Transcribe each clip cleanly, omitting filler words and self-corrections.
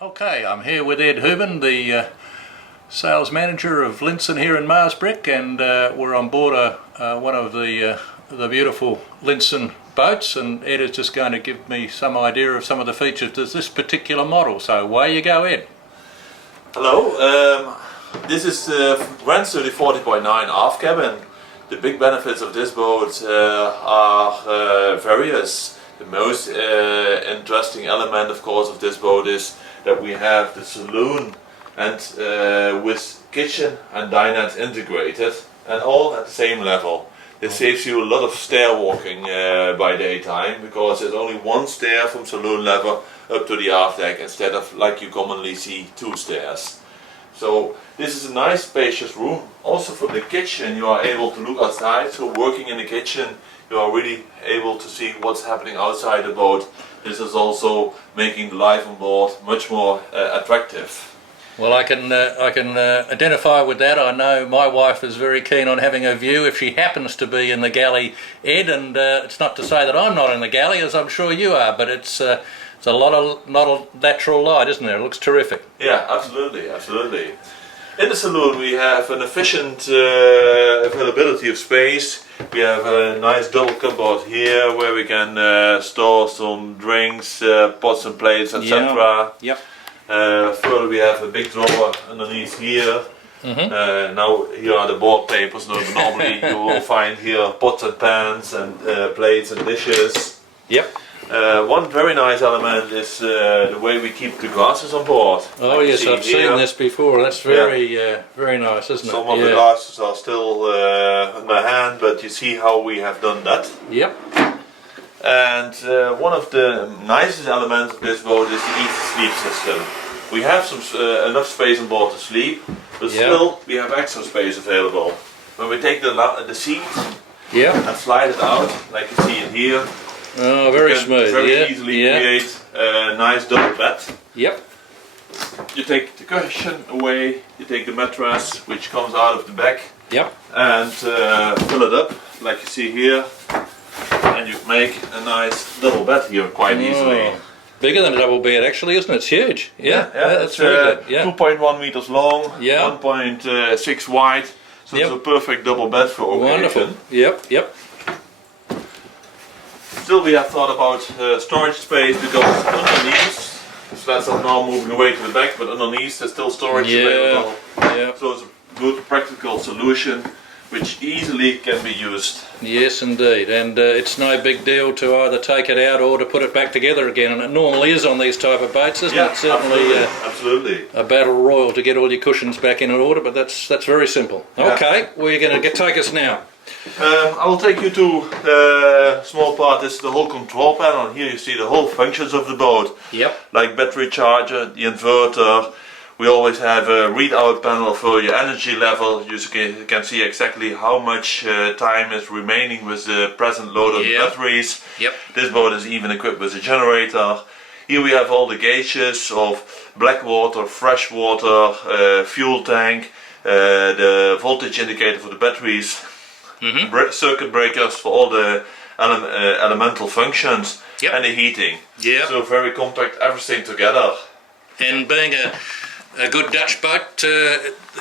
Okay, I'm here with Ed Hubin, the sales manager of Linssen here in Marsbrick, and we're on board one of the beautiful Linssen boats, and Ed is just going to give me some idea of some of the features of this particular model. So away you go, Ed. Hello, this is the Grand 40.9 aft cabin. The big benefits of this boat are various. The most interesting element, of course, of this boat is that we have the saloon and with kitchen and dinette integrated, and all at the same level. This saves you a lot of stair walking by daytime, because there's only one stair from saloon level up to the aft deck instead of, like you commonly see, two stairs. So this is a nice spacious room. Also for the kitchen you are able to look outside, so working in the kitchen you are really able to see what's happening outside the boat. This is also making the life on board much more attractive. Well, I can identify with that. I know my wife is very keen on having a view if she happens to be in the galley, Ed, and it's not to say that I'm not in the galley, as I'm sure you are, but it's a lot of natural light, isn't there? It looks terrific. Yeah, absolutely, absolutely. In the saloon we have an efficient availability of space. We have a nice double cupboard here where we can store some drinks, pots and plates, etc. Yep. Further we have a big drawer underneath here. Now here are the board papers. Normally you will find here pots and pans and plates and dishes. Yep. One very nice element is the way we keep the glasses on board. Oh yes, I've seen this before. That's very very nice, isn't it? Some of the glasses are still in my hand, but you see how we have done that. Yep. And one of the nicest elements of this boat is the easy sleep system. We have some enough space on board to sleep, but still we have extra space available. When we take the seat and slide it out, like you see it here, oh, very smooth. Very easily create a nice double bed. Yep. You take the cushion away, you take the mattress, which comes out of the back, and fill it up, like you see here, and you make a nice double bed here quite easily. Bigger than a double bed, actually, isn't it? It's huge. Yeah, that's very good. 2.1 meters long, 1.6 wide, so it's a perfect double bed for occasion. Wonderful. Yep. Still we have thought about storage space, because underneath, so that's now moving away to the back, but underneath there's still storage available. So it's a good practical solution which easily can be used. Yes indeed, and it's no big deal to either take it out or to put it back together again, and it normally is on these type of boats, isn't it? Certainly, absolutely. A battle royal to get all your cushions back in order, but that's very simple. Okay, we're going to take us now. I will take you to the small part. This is the whole control panel. Here you see the whole functions of the boat. Yep. Like battery charger, the inverter. We always have a readout panel for your energy level. You can see exactly how much time is remaining with the present load of the batteries. Yep. This boat is even equipped with a generator. Here we have all the gauges of black water, fresh water, fuel tank, the voltage indicator for the batteries, circuit breakers for all the elemental functions, and the heating. So very compact, everything together. And being a good Dutch boat,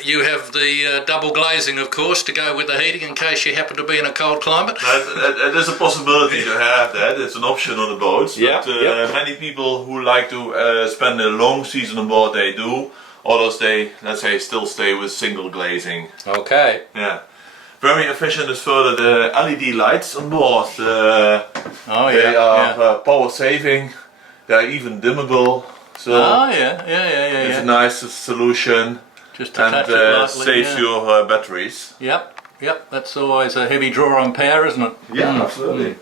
you have the double glazing, of course, to go with the heating in case you happen to be in a cold climate. There's a possibility to have that. It's an option on the boats. But many people who like to spend a long season on board, they do. Others, they, let's say, still stay with single glazing. Okay. Yeah. Very efficient is further the LED lights on board. They are power saving. They are even dimmable. So it's a nice solution, just to touch it lightly, saves your batteries. Yep, that's always a heavy draw on power, isn't it? Yeah, absolutely.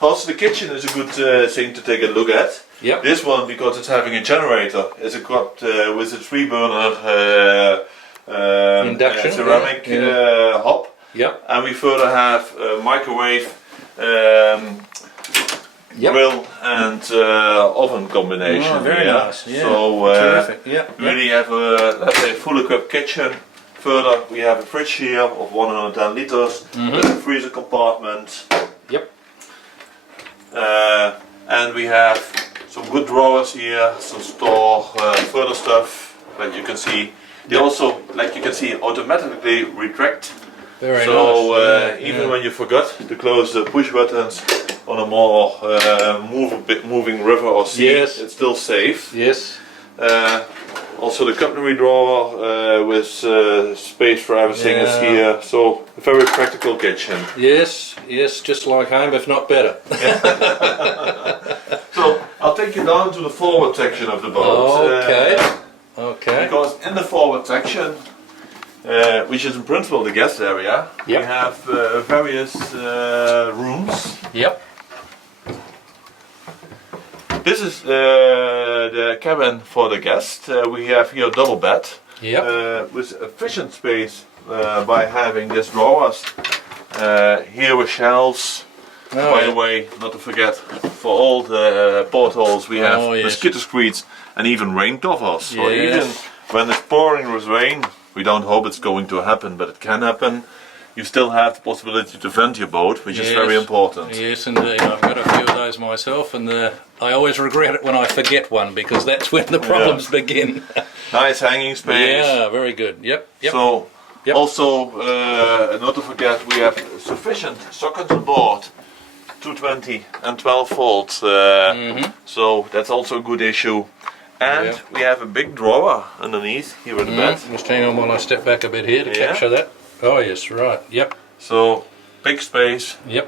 Also the kitchen is a good thing to take a look at. This one, because it's having a generator, is equipped with a 3-burner induction ceramic hob. And we further have a microwave grill and oven combination. Oh, very nice. So terrific. Really have a, let's say, full equipped kitchen. Further we have a fridge here of 110 liters with a freezer compartment. And we have some good drawers here, some store further stuff. Like you can see, they also, like you can see, automatically retract. Very so nice. even when you forgot to close the push buttons on a more moving river or sea, Yes. it's still safe. Yes. Also the cutlery drawer with space for everything is Yeah. here, so a very practical kitchen. Yes, yes, just like home, if not better. So I'll take you down to the forward section of the boat. Okay. Okay. Because in the forward section, which is in principle the guest area, we Yep. have various rooms. Yep. This is the cabin for the guest. We have here a double bed Yep. with efficient space by having these drawers. Here with shelves. Oh, By the way, not to forget, for all the portholes we have Oh, yes. mosquito screens and even rain covers. So Yes. even when it's pouring with rain, we don't hope it's going to happen, but it can happen. You still have the possibility to vent your boat, which is very Yes. important. Yes, indeed. I've got a few of those myself, and I always regret it when I forget one, because that's when the problems begin. Nice hanging space. Yeah, very good. Yep. Yep. So, Yep. also, not to forget, we have sufficient sockets on board, 220 and 12 volts. So that's also a good issue. And Yeah. we have a big drawer underneath here in the bed. Just hang on while I step back a bit here to Yeah. capture that. Oh yes, right. Yep. So big space. Yep.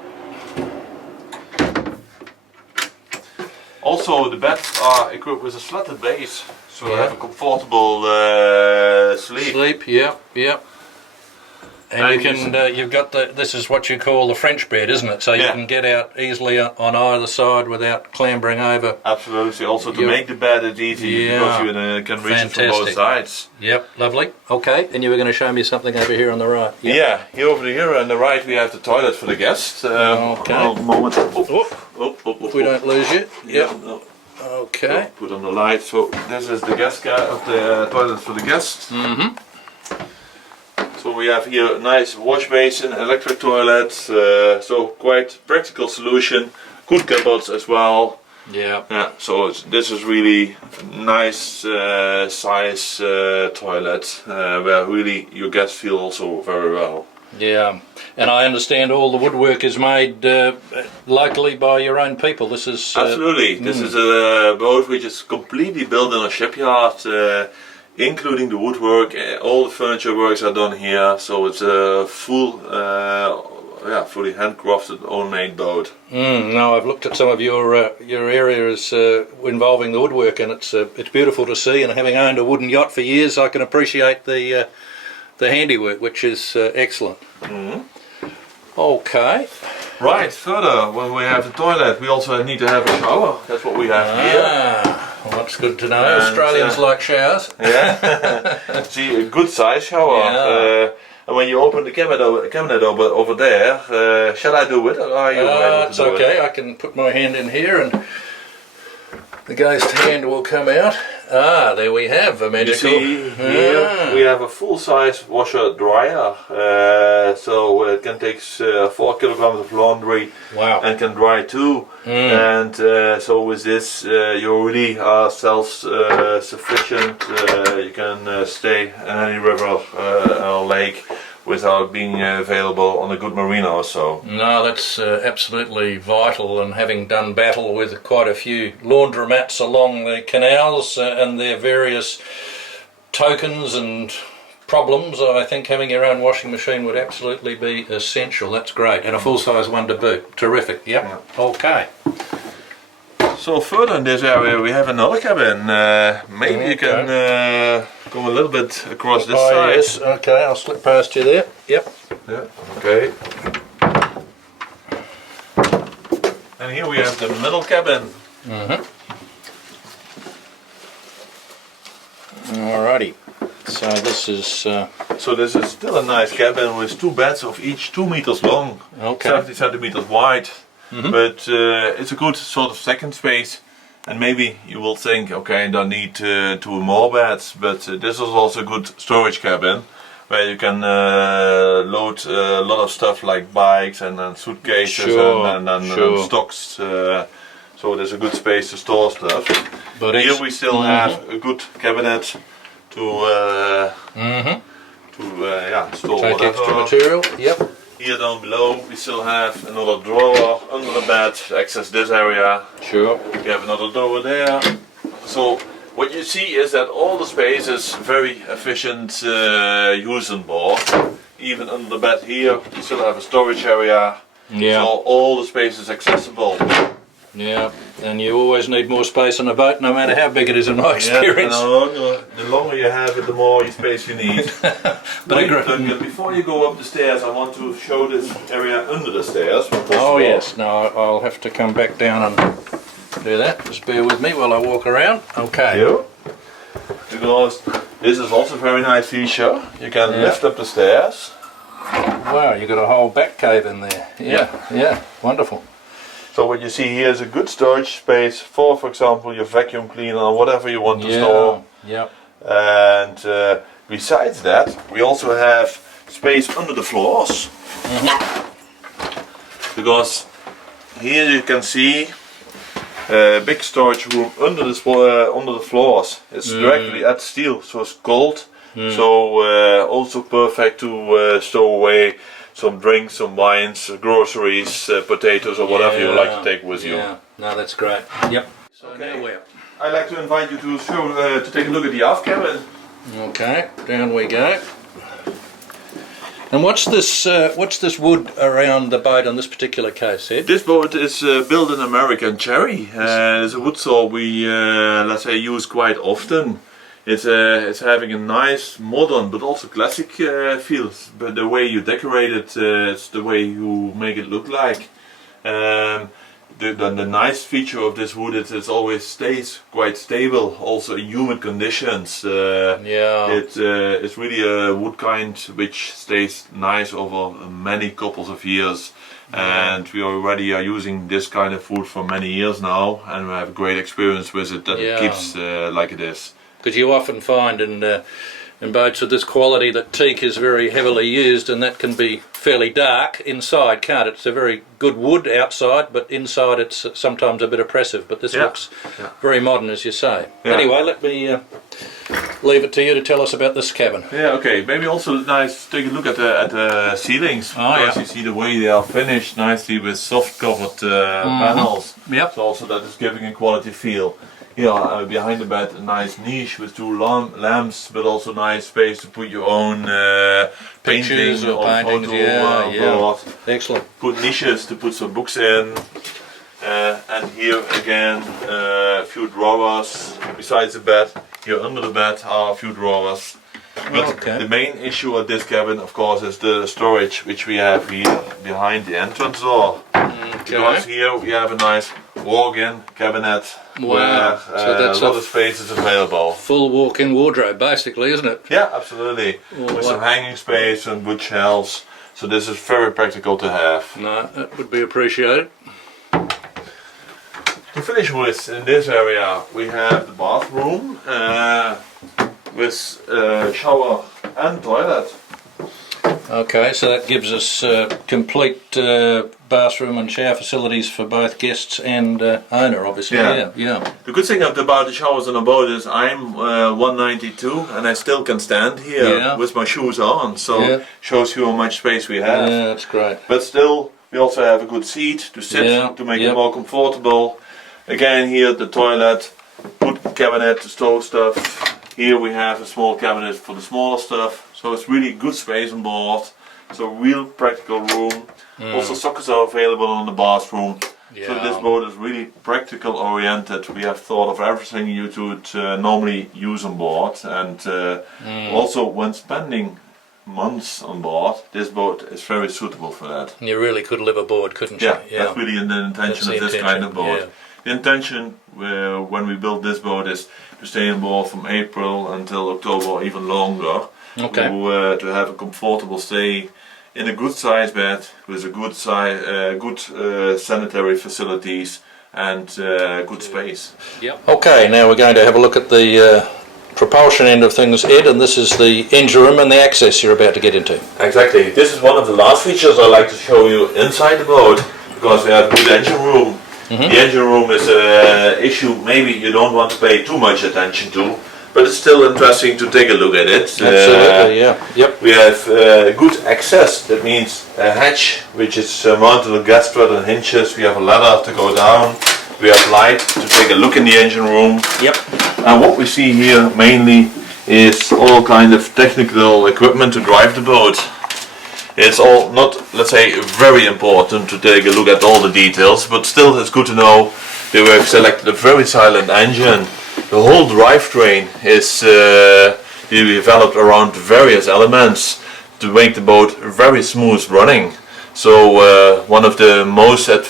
Also, the beds are equipped with a slatted base, so you Yeah. have a comfortable sleep. Sleep. Yep. Yep. And And you can, you've got this is what you call the French bed, isn't it? So you Yeah. can get out easily on either side without clambering over. Absolutely. Also, to Yep. make the bed it's easy Yeah. because you can reach it from both Fantastic. sides. Yep, lovely. Okay, and you were going to show me something over here on the right. Yep. Yeah, here over here on the right we have the toilet for the guests. Okay. One moment. If we don't lose you. Yep. No. Okay. Put on the light. So this is the guest of the toilet for the guests. Mm-hmm. So we have here a nice wash basin, electric toilet. So quite practical solution. Good cupboards as well. Yeah. Yeah. So this is really nice size toilet where really your guests feel also very well. Yeah. And I understand all the woodwork is made locally by your own people. This is Absolutely. This is a boat which is completely built in a shipyard, including the woodwork. All the furniture works are done here, so it's a fully handcrafted, own-made boat. No, I've looked at some of your areas involving the woodwork, and it's beautiful to see. And having owned a wooden yacht for years, I can appreciate the handiwork, which is excellent. Okay. Right. Further, when we have the toilet, we also need to have a shower. That's what we have here. Well, that's good to know. And, Australians like showers. Yeah. See, a good size shower. Yeah. And when you open the cabinet over there, shall I do it, or are you able to It's do it? okay. I can put my hand in here, and the ghost hand will come out. Ah, there we have a You magical. see, here we have a full-size washer dryer, so it can take 4 kilograms of laundry Wow. and can dry too. And so with this, you really are self-sufficient. You can stay in any river or lake without being available on a good marina or so. No, that's absolutely vital, and having done battle with quite a few laundromats along the canals and their various tokens and problems, I think having your own washing machine would absolutely be essential. That's great, and a full-size one to boot. Terrific. Yep. Yeah. Okay. So further in this area we have another cabin. Maybe you can go a little bit across this side. Yes. Okay, I'll slip past you there. Yep. Yeah, okay. And here we have the middle cabin. Alrighty. So this is So this is still a nice cabin with 2 beds of each 2 meters long, okay. 70 centimeters wide. But it's a good sort of second space. And maybe you will think, okay, I don't need 2 more beds, but this is also a good storage cabin where you can load a lot of stuff like bikes and suitcases Sure, and sure. stocks. so there's a good space to store stuff. But here we still have a good cabinet to store take whatever. extra material. Yep. Here down below we still have another drawer under the bed to access this area. Sure. We have another drawer there. So what you see is that all the space is very efficient use on board. Even under the bed here you still have a storage area. Yeah. So all the space is accessible. Yeah, and you always need more space on a boat, no matter how big it is in my experience. Yeah, the longer you have it, the more space you need. But before you go up the stairs, I want to show this area under the stairs. Oh yes, now I'll have to come back down and do that. Just bear with me while I walk around. Okay. Yeah. Because this is also a very nice feature. You can lift up the stairs. Wow, you've got a whole back cave in there. Yeah, wonderful. So what you see here is a good storage space for example, your vacuum cleaner or whatever you want to store. Yeah. And besides that, we also have space under the floors. Because here you can see a big storage room under the floors. It's directly at steel, so it's cold. So also perfect to stow away some drinks, some wines, groceries, potatoes or whatever you like to take with you. Yeah, no, that's great. Yep. So now where? I'd like to invite you to take a look at the aft cabin. Okay, down we go. And what's this wood around the boat on this particular case, Ed? This boat is built in American cherry. It's a wood saw we let's say use quite often. It's having a nice modern but also classic feel. But the way you decorate it, it's the way you make it look like. The nice feature of this wood is it always stays quite stable, also in humid conditions. It's really a wood kind which stays nice over many couples of years. And we already are using this kind of wood for many years now, and we have a great experience with it that it keeps like it is. Because you often find in boats of this quality that teak is very heavily used, and that can be fairly dark inside, can't it? It's a very good wood outside, but inside it's sometimes a bit oppressive. But this looks very modern, as you say. Anyway, let me leave it to you to tell us about this cabin. Yeah, okay. Maybe also nice to take a look at the ceilings. Because you see the way they are finished nicely with soft covered panels. Yep. So also that is giving a quality feel. Here behind the bed, a nice niche with two lamps, but also nice space to put your own pictures or paintings. Board. Excellent. Good niches to put some books in. And here again a few drawers besides the bed. Here under the bed are a few drawers. But the main issue of this cabin, of course, is the storage which we have here behind the entrance door. Because here we have a nice walk-in cabinet where so that's a lot of space is available. Full walk-in wardrobe, basically, isn't it? Yeah, absolutely. With some hanging space and good shelves. So this is very practical to have. No, that would be appreciated. To finish with, in this area we have the bathroom with shower and toilet. Okay, so that gives us complete bathroom and shower facilities for both guests and owner, obviously. Yeah. The good thing about the showers on a boat is I'm 192 and I still can stand here with my shoes on, so shows you how much space we have. Yeah, that's great. But still, we also have a good seat to sit to make it more comfortable. Again, here the toilet, good cabinet to store stuff. Here we have a small cabinet for the smaller stuff. So it's really good space on board. So real practical room. Also sockets are available in the bathroom. So this boat is really practical oriented. We have thought of everything you would normally use on board. And also when spending months on board, this boat is very suitable for that. You really could live aboard, couldn't you? Yeah, that's really the intention of this kind of boat. The intention when we built this boat is to stay on board from April until October or even longer. To have a comfortable stay in a good size bed with a good sanitary facilities and good space. Okay, now we're going to have a look at the propulsion end of things, Ed, and this is the engine room and the access you're about to get into. Exactly. This is one of the last features I like to show you inside the boat, because we have a good engine room. The engine room is an issue maybe you don't want to pay too much attention to, but it's still interesting to take a look at it. Absolutely, yeah. Yep. We have good access. That means a hatch which is mounted on gas strut and hinges. We have a ladder to go down. We have light to take a look in the engine room. Yep. And what we see here mainly is all kind of technical equipment to drive the boat. It's all not, let's say, very important to take a look at all the details, but still it's good to know that we have selected a very silent engine. The whole drivetrain is developed around various elements to make the boat very smooth running. So one of the most let's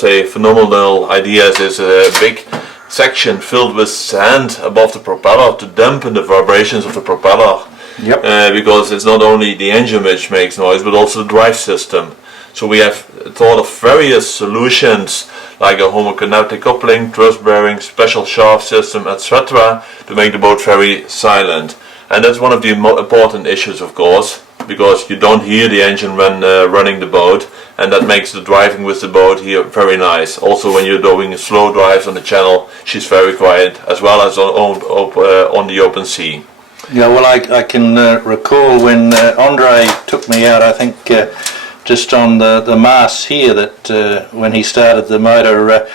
say, phenomenal ideas is a big section filled with sand above the propeller to dampen the vibrations of the propeller. Yep. Because it's not only the engine which makes noise, but also the drive system. So we have thought of various solutions like a homokinetic coupling, truss bearing, special shaft system, etc. to make the boat very silent. And that's one of the important issues, of course, because you don't hear the engine when running the boat, and that makes the driving with the boat here very nice. Also when you're doing slow drives on the channel, she's very quiet, as well as on the open sea. Yeah, well, I can recall when Andre took me out, I think just on the mast here, that when he started the motor,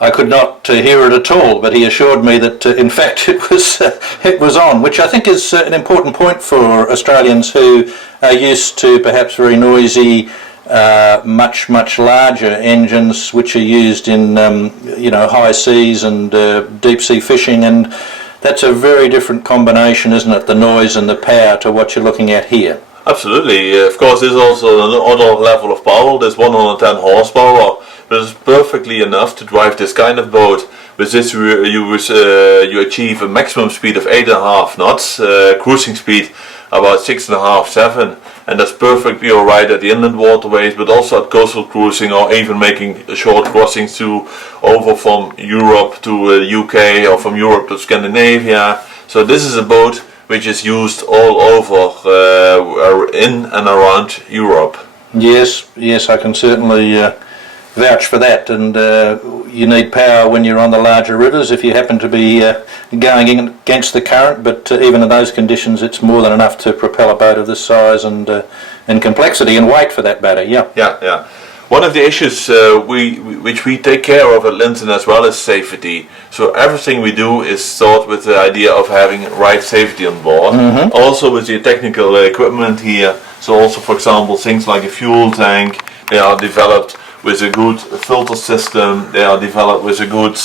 I could not hear it at all, but he assured me that in fact it was on, which I think is an important point for Australians who are used to perhaps very noisy, much larger engines which are used in high seas and deep sea fishing, and that's a very different combination, isn't it, the noise and the power, to what you're looking at here. Absolutely. Of course, there's also another level of power. There's 110 horsepower, but it's perfectly enough to drive this kind of boat. With this you achieve a maximum speed of 8.5 knots, cruising speed about 6.5, 7, and that's perfectly alright at the inland waterways, but also at coastal cruising, or even making short crossings over from Europe to UK, or from Europe to Scandinavia. So this is a boat which is used all over in and around Europe. Yes, I can certainly vouch for that, and you need power when you're on the larger rivers if you happen to be going against the current, but even in those conditions it's more than enough to propel a boat of this size and complexity and weight for that matter. Yeah. One of the issues which we take care of at Linssen as well is safety. So everything we do is thought with the idea of having right safety on board. Mm-hmm. Also with the technical equipment here, so also for example things like a fuel tank, they are developed with a good filter system, they are developed with a good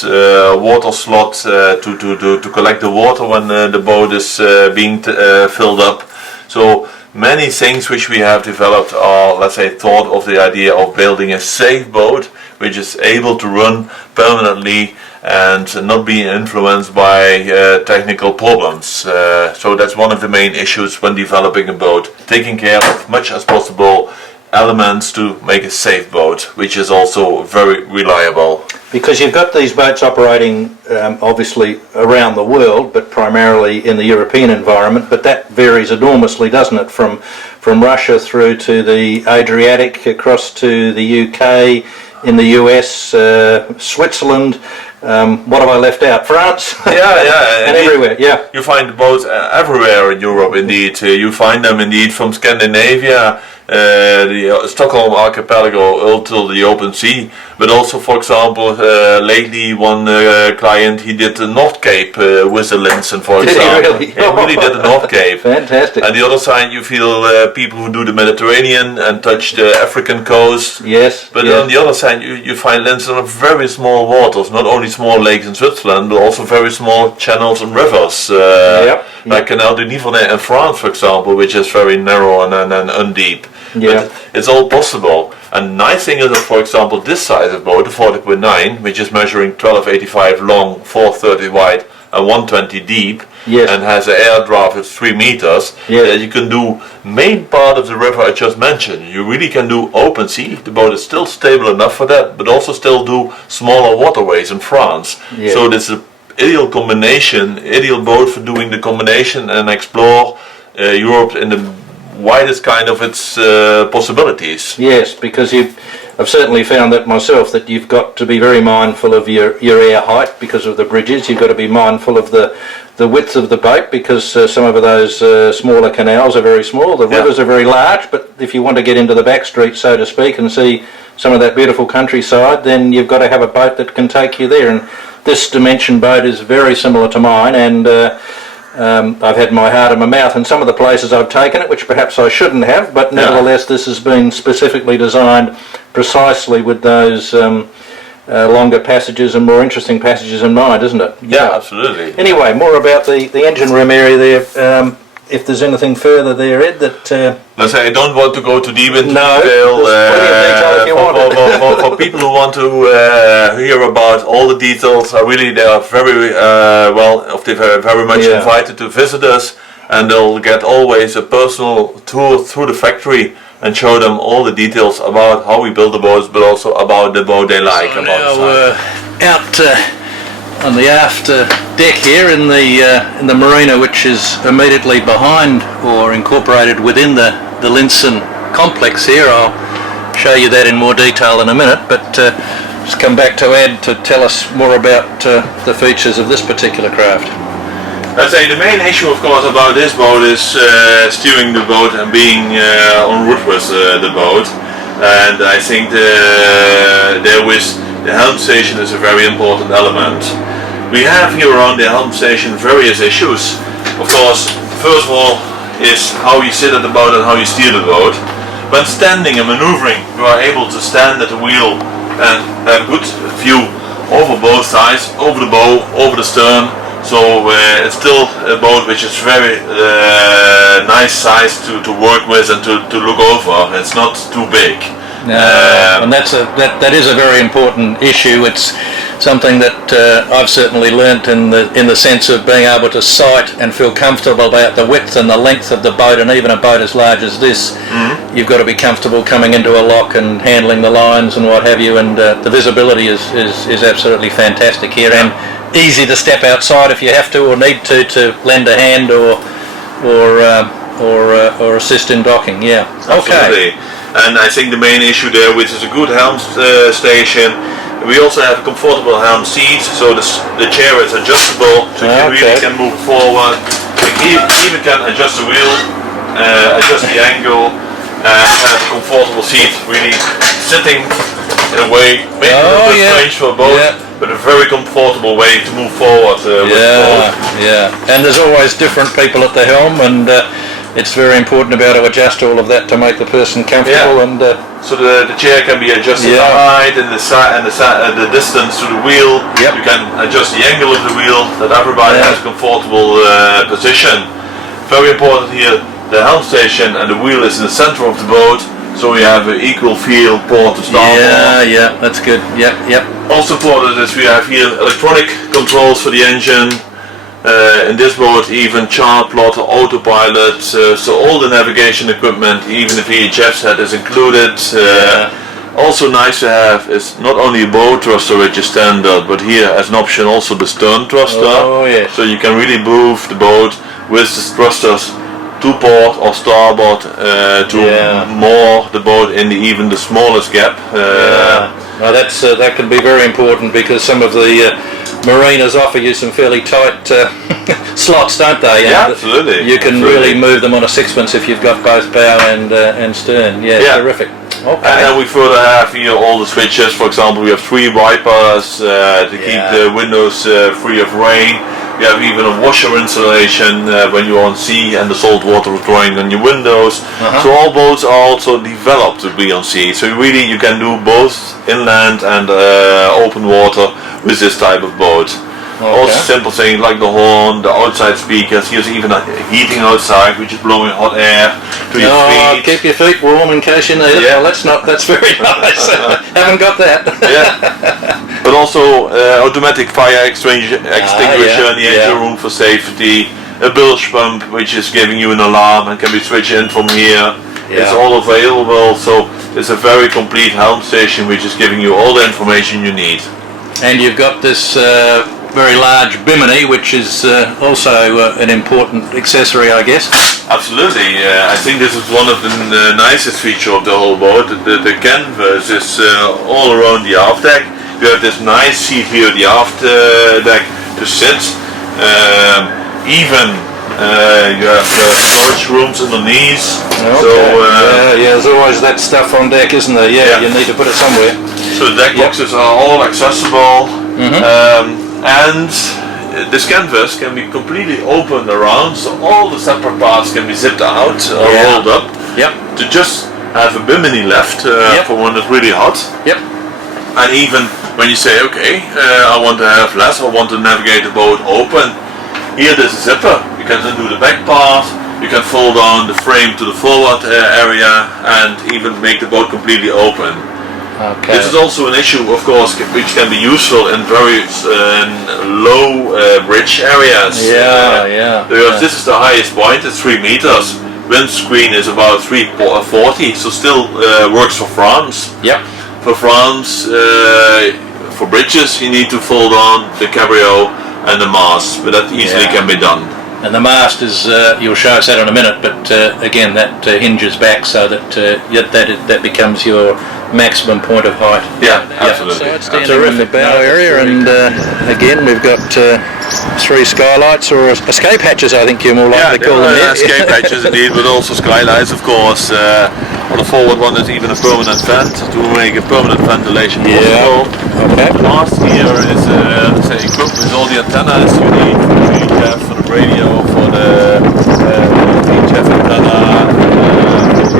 water slot to collect the water when the boat is being filled up. So many things which we have developed are, let's say, thought of the idea of building a safe boat which is able to run permanently and not being influenced by technical problems. So that's one of the main issues when developing a boat, taking care of much as possible elements to make a safe boat, which is also very reliable. Because you've got these boats operating obviously around the world, but primarily in the European environment, but that varies enormously, doesn't it, from Russia through to the Adriatic, across to the UK, in the US, Switzerland, what have I left out? France? Yeah, and everywhere, yeah. You find boats everywhere in Europe, indeed. You find them indeed from Scandinavia, the Stockholm archipelago until the open sea, but also, for example, lately one client, he did the North Cape with the Linssen, for example. He really? He really did the North Cape. Fantastic. And the other side you feel people who do the Mediterranean and touch the African coast. Yes. But on the other side you find Linssen on very small waters, not only small lakes in Switzerland, but also very small channels and rivers. Like Canal du Nivernais in France, for example, which is very narrow and undeep. Yeah. But it's all possible. And nice thing is that, for example, this size of boat, the 40.9, which is measuring 1285 long, 430 wide, and 120 deep, yes, and has an air draft of 3 meters, yes, you can do main part of the river I just mentioned. You really can do open sea. The boat is still stable enough for that, but also still do smaller waterways in France. Yes. So this is an ideal combination, ideal boat for doing the combination and explore Europe in the widest kind of its possibilities. Yes, because I've certainly found that myself, that you've got to be very mindful of your air height because of the bridges. You've got to be mindful of the width of the boat because some of those smaller canals are very small. The rivers are very large, but if you want to get into the back street, so to speak, and see some of that beautiful countryside, then you've got to have a boat that can take you there. And this dimension boat is very similar to mine, and I've had my heart in my mouth in some of the places I've taken it, which perhaps I shouldn't have, but nevertheless this has been specifically designed precisely with those longer passages and more interesting passages in mind, isn't it? Yeah, absolutely. Anyway, more about the engine room area there. If there's anything further there, Ed, that... Let's say I don't want to go too deep into No, detail. there's plenty of detail if you want. For people who want to hear about all the details, they are very very much invited to visit us, and they'll get always a personal tour through the factory and show them all the details about how we build the boats, but also about the boat they like. So now we're out on the aft deck here in the marina, which is immediately behind or incorporated within the Linssen complex here. I'll show you that in more detail in a minute, but just come back to Ed to tell us more about the features of this particular craft. I'd say the main issue, of course, about this boat is steering the boat and being en route with the boat, and I think the helm station is a very important element. We have here around the helm station various issues. Of course, first of all is how you sit at the boat and how you steer the boat. When standing and maneuvering, you are able to stand at the wheel and have a good view over both sides, over the bow, over the stern. So it's still a boat which is very nice size to work with and to look over. It's not too big. And that is a very important issue. It's something that I've certainly learnt in the sense of being able to sight and feel comfortable about the width and the length of the boat, and even a boat as large as this, you've got to be comfortable coming into a lock and handling the lines and what have you, and the visibility is absolutely fantastic here, and easy to step outside if you have to or need to lend a hand or assist in docking. Yeah. Absolutely. Okay. And I think the main issue there, which is a good helm station, we also have a comfortable helm seat, so the chair is adjustable, so you really can move forward. You even can adjust the wheel, adjust the angle, and have a comfortable seat, really sitting in a way, maybe a bit strange for a boat, but a very comfortable way to move forward with the boat. Yeah, and there's always different people at the helm, and it's very important to be able to adjust all of that to make the person comfortable. And so the chair can be adjusted the height and the distance to the wheel. You can adjust the angle of the wheel, that everybody has a comfortable position. Very important here, the helm station and the wheel is in the center of the boat, so we have an equal feel port to starboard. Yeah, that's good. Yep. Also important is we have here electronic controls for the engine. In this boat even chart plotter, autopilot, so all the navigation equipment, even the VHF set is included. Also nice to have is not only a bow thruster which is standard, but here as an option also the stern thruster. So you can really move the boat with the thrusters to port or starboard to moor the boat in even the smallest gap. Well, that can be very important because some of the marinas offer you some fairly tight slots, don't they? Yeah, absolutely. You can really move them on a sixpence if you've got both bow and stern. Yeah, terrific. Okay. And then we further have here all the switches. For example, we have 3 wipers to keep the windows free of rain. We have even a washer installation when you're on sea and the salt water is drying on your windows. So all boats are also developed to be on sea. So really you can do both inland and open water with this type of boat. Also simple things like the horn, the outside speakers. Here's even a heating outside which is blowing hot air to your feet. Keep your feet warm in case you need it. Well, that's very nice. Haven't got that. But also automatic fire extinguisher in the engine room for safety. A bilge pump which is giving you an alarm and can be switched in from here. It's all available, so it's a very complete helm station which is giving you all the information you need. And you've got this very large bimini, which is also an important accessory, I guess. Absolutely. I think this is one of the nicest features of the whole boat. The canvas is all around the aft deck. You have this nice seat here at the aft deck to sit. Even you have storage rooms underneath. Okay. So there's always that stuff on deck, isn't there? Yeah, you need to put it somewhere. so the deck boxes are all accessible, and this canvas can be completely opened around, so all the separate parts can be zipped out or rolled up. Yep. To just have a bimini left for when it's really hot. Yep. And even when you say, okay, I want to have less, I want to navigate the boat open, here there's a zipper. You can undo the back part, you can fold down the frame to the forward area, and even make the boat completely open. Okay. This is also an issue, of course, which can be useful in very low bridge areas. Because this is the highest point, it's 3 meters. Windscreen is about 340, so still works for France. Yep. For France, for bridges, you need to fold on the cabrio and the mast, but that easily can be done. And the mast is, you'll show us that in a minute, but again, that hinges back so that that becomes your maximum point of height. Yeah, absolutely. So it's terrific bow area, and again, we've got 3 skylights, or escape hatches, I think you more likely call them. Escape hatches indeed, but also skylights, of course. On the forward one, there's even a permanent vent to make a permanent ventilation possible. Okay. The mast here is equipped with all the antennas you need for the VHF, for the radio, for the VHF antenna,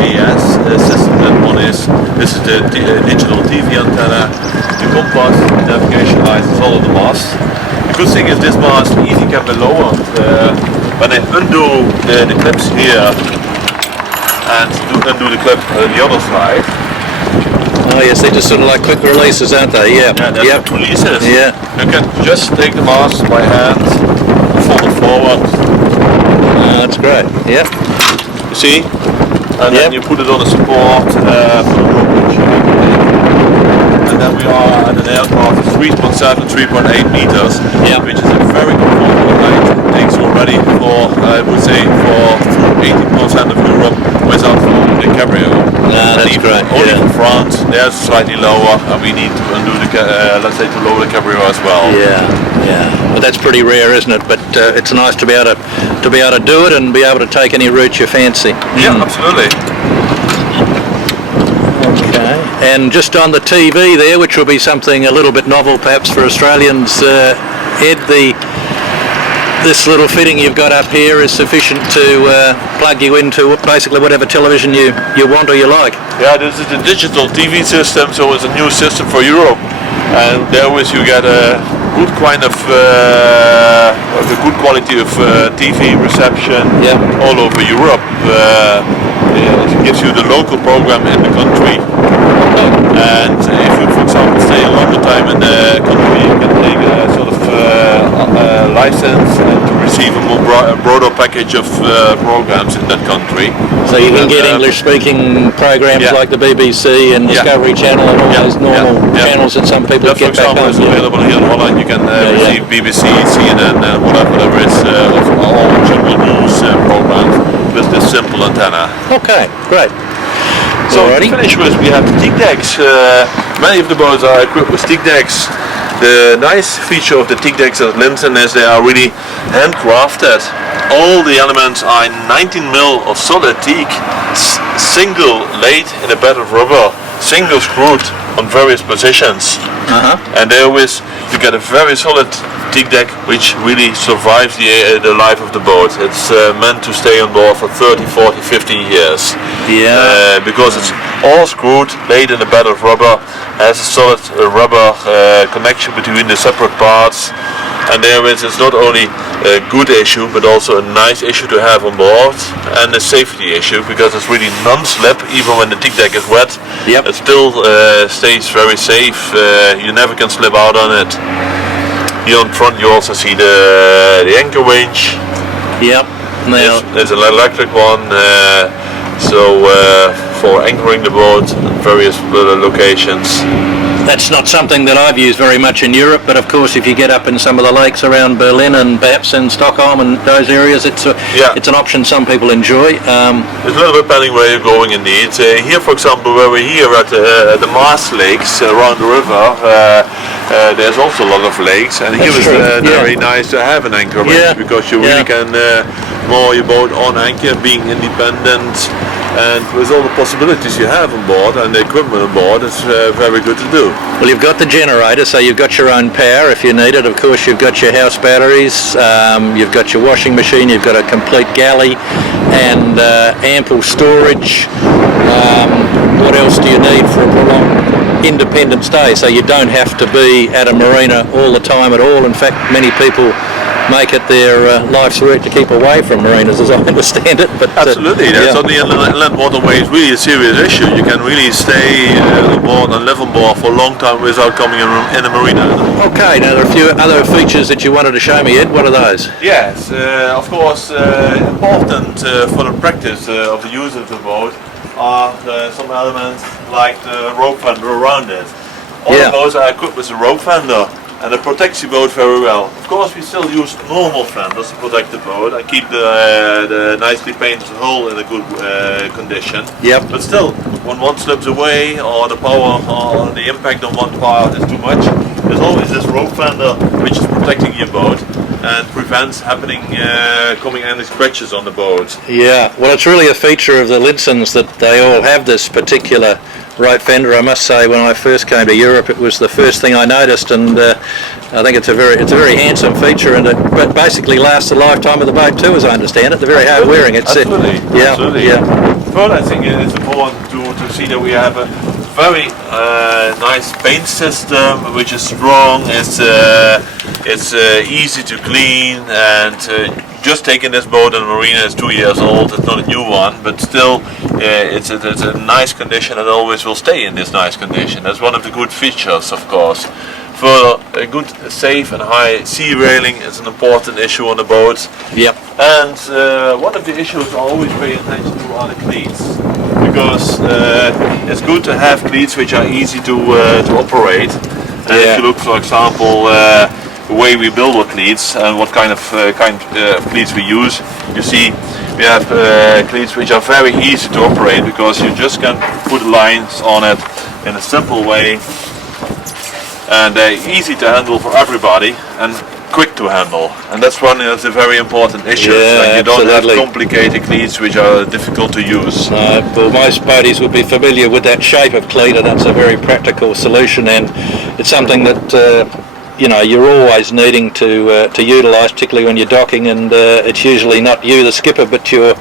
AS system. That one is. This is the digital TV antenna. The compass, the navigation lights, is all on the mast. The good thing is this mast easily can be lowered. When I undo the clips here and undo the clip on the other side. Oh yes, they're just sort of like quick releases, aren't they? Yeah. Yeah, that's releases. Yeah. You can just take the mast by hand, fold it forward. That's great. Yep. You see? And then you put it on a support for the rope. And then we are at an aircraft of 3.7, 3.8 meters, which is a very comfortable height. It takes you already for, I would say, for 80% of Europe without folding the cabrio. That's great. Only for France, they're slightly lower, and we need to undo the, let's say, to lower the cabrio as well. Yeah. But that's pretty rare, isn't it? But it's nice to be able to do it and be able to take any route you fancy. Yeah, absolutely. Okay. And just on the TV there, which will be something a little bit novel perhaps for Australians, Ed, this little fitting you've got up here is sufficient to plug you into basically whatever television you want or you like. Yeah, this is the digital TV system, so it's a new system for Europe, and therewith you get a good kind of a good quality of TV reception all over Europe. It gives you the local program in the country, and if you, for example, stay a longer time in the country, you can take a sort of license and to receive a more broader package of programs in that country. So you can get English-speaking programs like the BBC and Discovery Channel and all those normal channels that some people that, get for example, back is home. available here in Holland. You can receive BBC, CNN, whatever there is, of all general news programs with this simple antenna. Okay, great. So to finish with, we have the Teak decks. Many of the boats are equipped with Teak decks. The nice feature of the Teak decks at Linssen is they are really handcrafted. All the elements are 19mm of solid teak, single laid in a bed of rubber, single screwed on various positions. And therewith you get a very solid teak deck which really survives the life of the boat. It's meant to stay on board for 30, 40, 50 years. Because it's all screwed, laid in a bed of rubber, has a solid rubber connection between the separate parts, and therewith it's not only a good issue but also a nice issue to have on board, and a safety issue because it's really non-slip. Even when the teak deck is wet, it still stays very safe. You never can slip out on it. Here in front you also see the anchor winch. There's an electric one, so for anchoring the boat at various locations. That's not something that I've used very much in Europe, but of course if you get up in some of the lakes around Berlin and perhaps in Stockholm and those areas, it's an option some people enjoy. It's a little bit depending where you're going indeed. Here, for example, where we're here at the Mast lakes around the river, there's also a lot of lakes, and here it's very nice to have an anchor because you really can moor your boat on anchor, being independent. And with all the possibilities you have on board and the equipment on board, it's very good to do. Well, you've got the generator, so you've got your own power if you need it. Of course, you've got your house batteries, you've got your washing machine, you've got a complete galley and ample storage. What else do you need for a prolonged independent stay? So you don't have to be at a marina all the time at all. In fact, many people make it their life's work to keep away from marinas, as I understand it. But absolutely, that's on the inland waterways really a serious issue. You can really stay on board and live on board for a long time without coming in a marina. Okay, now there are a few other features that you wanted to show me, Ed. What are those? Yes, of course, important for the practice of the use of the boat are some elements like the rope fender around it. All of those are equipped with a rope fender, and it protects your boat very well. Of course, we still use normal fenders to protect the boat and keep the nicely painted hull in a good condition. Yep. But still, when one slips away or the power or the impact on one part is too much, there's always this rope fender which is protecting your boat and prevents coming any scratches on the boat. Yeah, well, it's really a feature of the Linssens that they all have this particular rope fender. I must say, when I first came to Europe, it was the first thing I noticed, and I think it's a very handsome feature, and it basically lasts the lifetime of the boat too, as I understand it. They're very hard wearing. Absolutely. Further, I think it is important to see that we have a very nice paint system, which is strong. It's easy to clean, and just taking this boat in the marina is 2 years old. It's not a new one, but still it's a nice condition and always will stay in this nice condition. That's one of the good features, of course. Further, a good, safe and high sea railing is an important issue on the boat. Yep. And one of the issues I always pay attention to are the cleats, because it's good to have cleats which are easy to operate. And if you look, for example, the way we build our cleats and what kind of cleats we use, you see we have cleats which are very easy to operate, because you just can put lines on it in a simple way, and they're easy to handle for everybody and quick to handle, and that's one of the very important issues. You don't have complicated cleats which are difficult to use. Well, most boaties would be familiar with that shape of cleat, and that's a very practical solution, and it's something that you're always needing to utilise, particularly when you're docking, and it's usually not you, the skipper, but your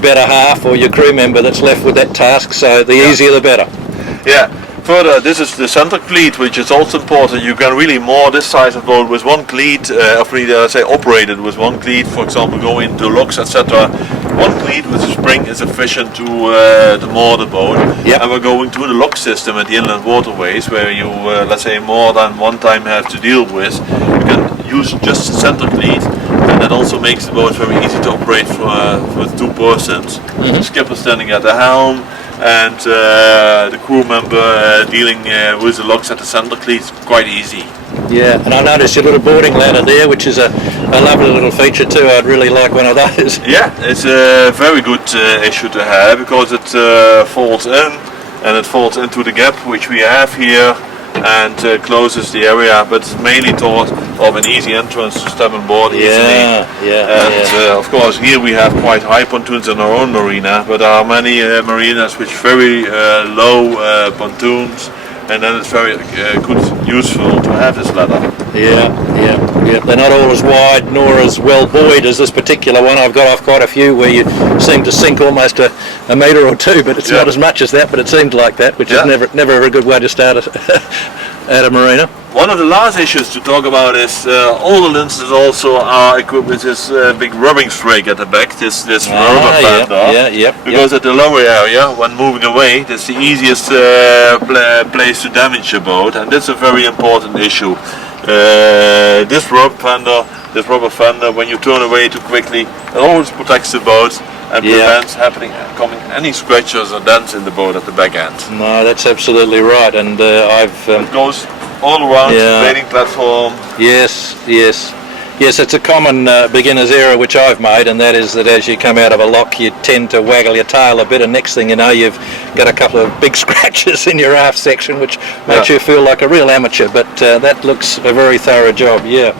better half or your crew member that's left with that task, so the easier the better. Yeah. Further, this is the center cleat, which is also important. You can really moor this size of boat with one cleat, operated with one cleat, for example, go into locks, etc. One cleat with a spring is sufficient to moor the boat. Yep. And we're going to the lock system at the inland waterways, where you, let's say, more than one time have to deal with. You can use just the center cleat, and that also makes the boat very easy to operate with two persons. The skipper standing at the helm, and the crew member dealing with the locks at the center cleat. Quite easy. Yeah, and I noticed your little boarding ladder there, which is a lovely little feature too. I'd really like one of those. Yeah, it's a very good issue to have, because it folds in, and it folds into the gap which we have here, and closes the area, but it's mainly thought of an easy entrance to step on board easily. Of course, here we have quite high pontoons in our own marina, but there are many marinas which very low pontoons, and then it's very useful to have this ladder. Yeah. They're not all as wide nor as well buoyed as this particular one. I've got off quite a few where you seem to sink almost a metre or two, but it's not as much as that, but it seemed like that, which is never a good way to start at a marina. One of the last issues to talk about is all the Linssens also are equipped with this big rubbing strake at the back, this rubber fender. Because at the lower area, when moving away, that's the easiest place to damage your boat, and that's a very important issue. This rubber fender, when you turn away too quickly, it always protects the boat, and prevents coming any scratches or dents in the boat at the back end. No, that's absolutely right, and It goes all around the baiting platform. Yes, it's a common beginner's error which I've made, and that is that as you come out of a lock you tend to waggle your tail a bit, and next thing you know you've got a couple of big scratches in your aft section which makes you feel like a real amateur, but that looks a very thorough job, yeah.